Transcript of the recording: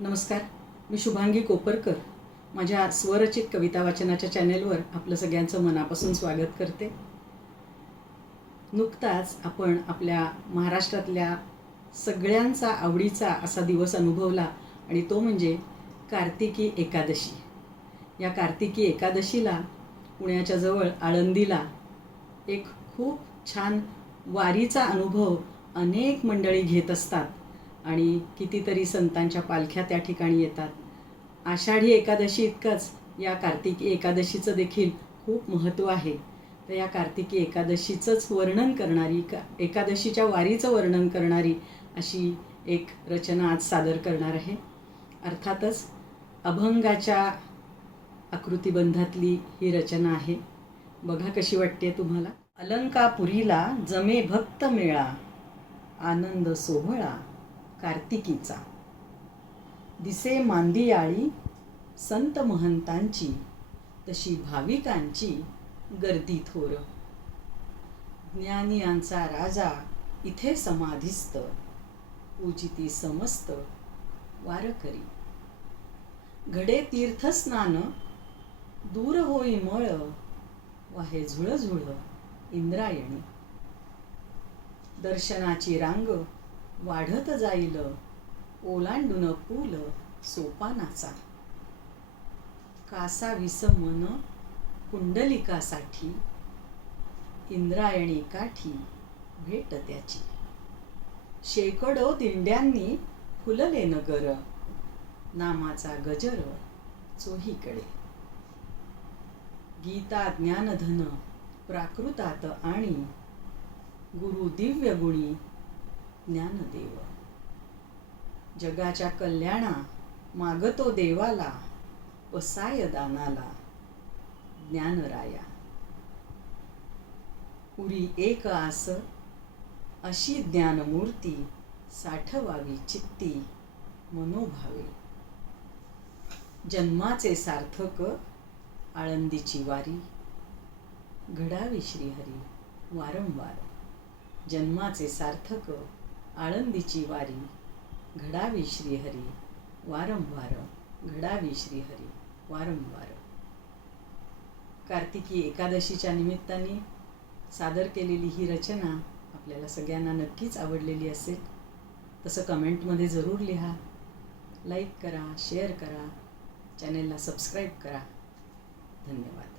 नमस्कार. मी शुभांगी कोपरकर. माझ्या स्वरचित कविता वाचनाच्या चॅनेलवर आपलं सगळ्यांचं मनापासून स्वागत करते. नुकताच आपण आपल्या महाराष्ट्रातल्या सगळ्यांचा आवडीचा असा दिवस अनुभवला आणि तो म्हणजे कार्तिकी एकादशी. या कार्तिकी एकादशीला पुण्याच्या जवळ आळंदीला एक खूप छान वारीचा अनुभव अनेक मंडळी घेत असतात. आणि कितीतरी संतांच्या पालख्या त्या ठिकाणी येतात. आषाढी एकादशी इतकंच. या कार्तिकी एकादशीचं देखील खूप महत्त्व आहे. तर या कार्तिकी एकादशीचंच वर्णन करणारी का एकादशीच्या वारीचं वर्णन करणारी अशी एक रचना आज सादर करणार आहे. अर्थातच अभंगाच्या आकृतिबंधातली ही रचना आहे. बघा कशी वाटते तुम्हाला. अलंकापुरीला जमे भक्त मेळा आनंद सोहळा. कार्तिकीचा. दिसे मांदियाळी संत महंतांची तशी भाविकांची गर्दी थोर. ज्ञानियांचा राजा इथे समाधिस्त पूजिती समस्त वारकरी. घडे तीर्थस्नान दूर होई मळ वाहे झुळझुळ इंद्रायणी. दर्शनाची रांग वाढत जाईल. ओलांडून पूल सोपानाचा. कासा विसमन कुंडलिकासाठी इंद्रायणी काठी भेट त्याची. शेकडो दिंड्यांनी फुलले नगर नामाचा गजर चोहीकडे. गीता ज्ञानधन प्राकृतात आणि गुरु दिव्य गुणी ज्ञानदेव. जगाच्या कल्याणा मागतो देवाला वसाय दानाला ज्ञानराया. पुरी एक आस अशी ज्ञानमूर्ती साठवावी चित्ती मनोभावे. जन्माचे सार्थक आळंदीची वारी. घडावी श्रीहरी वारंवार. जन्माचे सार्थक आळंदीची वारी घडावी श्रीहरी वारंवार घडावी श्रीहरी वारंवार. कार्तिकी एकादशीच्या निमित्ताने सादर केलेली ही रचना आपल्याला सगळ्यांना नक्कीच आवडलेली असेल तसं कमेंटमध्ये जरूर लिहा. लाईक करा शेअर करा चॅनेलला सबस्क्राईब करा. धन्यवाद.